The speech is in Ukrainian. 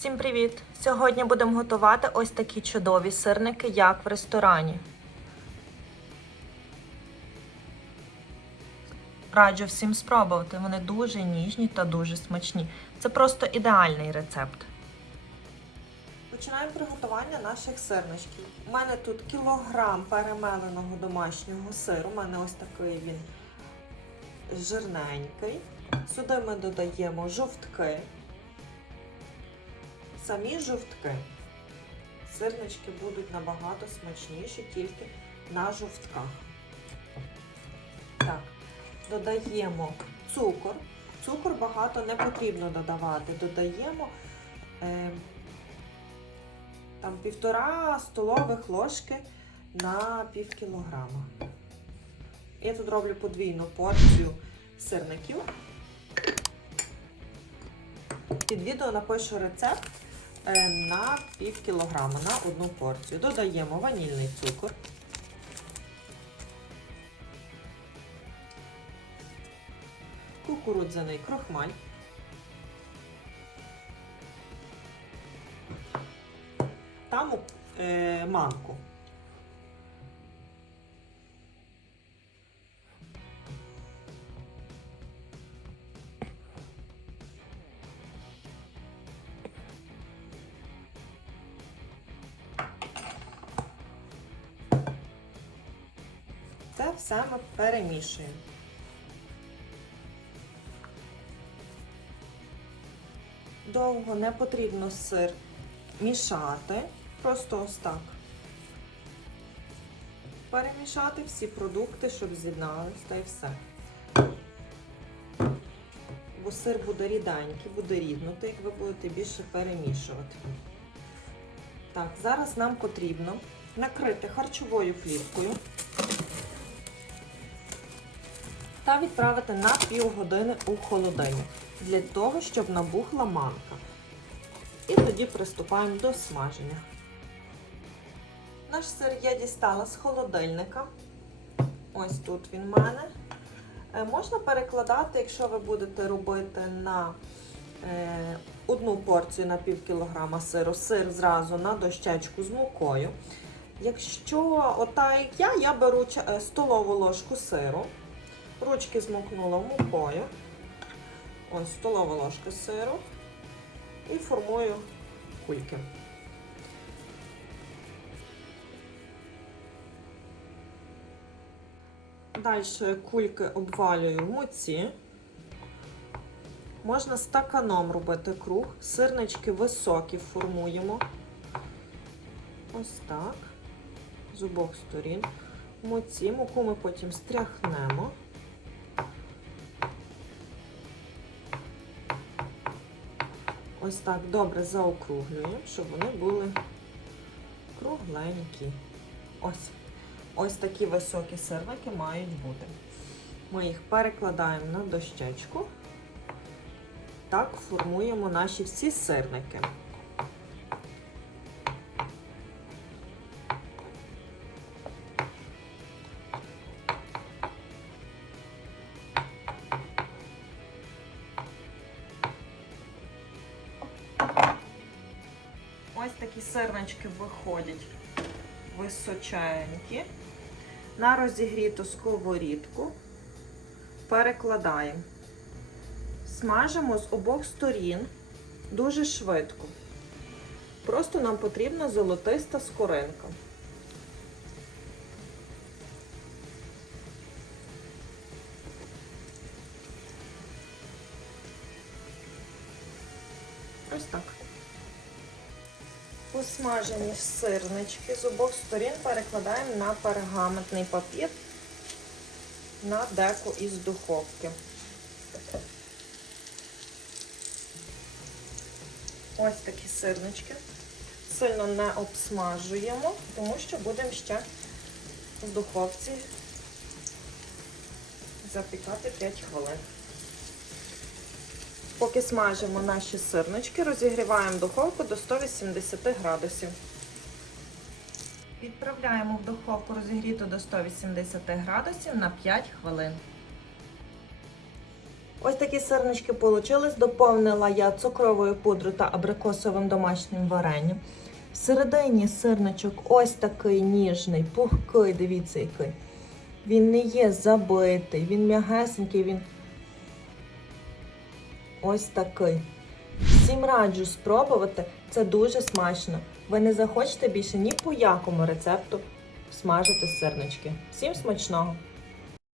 Всім привіт! Сьогодні будемо готувати ось такі чудові сирники, як в ресторані. Раджу всім спробувати. Вони дуже ніжні та дуже смачні. Це просто ідеальний рецепт. Починаємо приготування наших сирничків. У мене тут кілограм перемеленого домашнього сиру. У мене ось такий він жирненький. Сюди ми додаємо жовтки. Самі жовтки. Сирнички будуть набагато смачніші тільки на жовтках. Так, додаємо цукор. Цукор багато не потрібно додавати. Додаємо е, там півтора столових ложки на пів кілограма. Я тут роблю подвійну порцію сирників. Під відео напишу рецепт на пів кілограма на одну порцію. Додаємо ванільний цукор. Кукурудзяний крохмаль. Там е, манку. Це все ми перемішуємо. Довго не потрібно сир мішати, просто ось так. Перемішати всі продукти, щоб з'єдналися, та й все. Бо сир буде ріденький, буде ріднути, як ви будете більше перемішувати. Так, зараз нам потрібно накрити харчовою плівкою та відправити на півгодини у холодильник для того, щоб набухла манка. І тоді приступаємо до смаження. Наш сир я дістала з холодильника. Ось тут він в мене. Е, Можна перекладати, якщо ви будете робити на е, одну порцію на пів кілограма сиру, сир зразу на дощечку з мукою. Якщо ота як я, я беру е, столову ложку сиру, ручки змокнула мукою. Ось столова ложка сиру і формую кульки. Далі кульки обвалюю в муці. Можна стаканом робити круг. Сирнички високі формуємо. Ось так. З обох сторін. Муці муку ми потім стряхнемо. Ось так добре заокруглюємо, щоб вони були кругленькі. Ось. Ось такі високі сирники мають бути. Ми їх перекладаємо на дощечку. Так формуємо наші всі сирники. Такі сирнички виходять височенькі. На розігріту сковорідку перекладаємо. Смажимо з обох сторін дуже швидко. Просто нам потрібна золотиста скоринка. Ось так. Посмажені сирнички з обох сторін перекладаємо на пергаментний папір на деко із духовки. Ось такі сирнички. Сильно не обсмажуємо, тому що будемо ще в духовці запікати 5 хвилин. Поки смажимо наші сирнички, розігріваємо духовку до 180 градусів. Відправляємо в духовку розігріту до 180 градусів на 5 хвилин. Ось такі сирнички получились. Доповнила я цукровою пудрою та абрикосовим домашнім варенням. Всередині сирничок ось такий ніжний, пухкий, дивіться який. Він не є забитий, він м'ягесенький, він ось такий. Всім раджу спробувати, це дуже смачно. Ви не захочете більше ні по якому рецепту смажити сирнички. Всім смачного!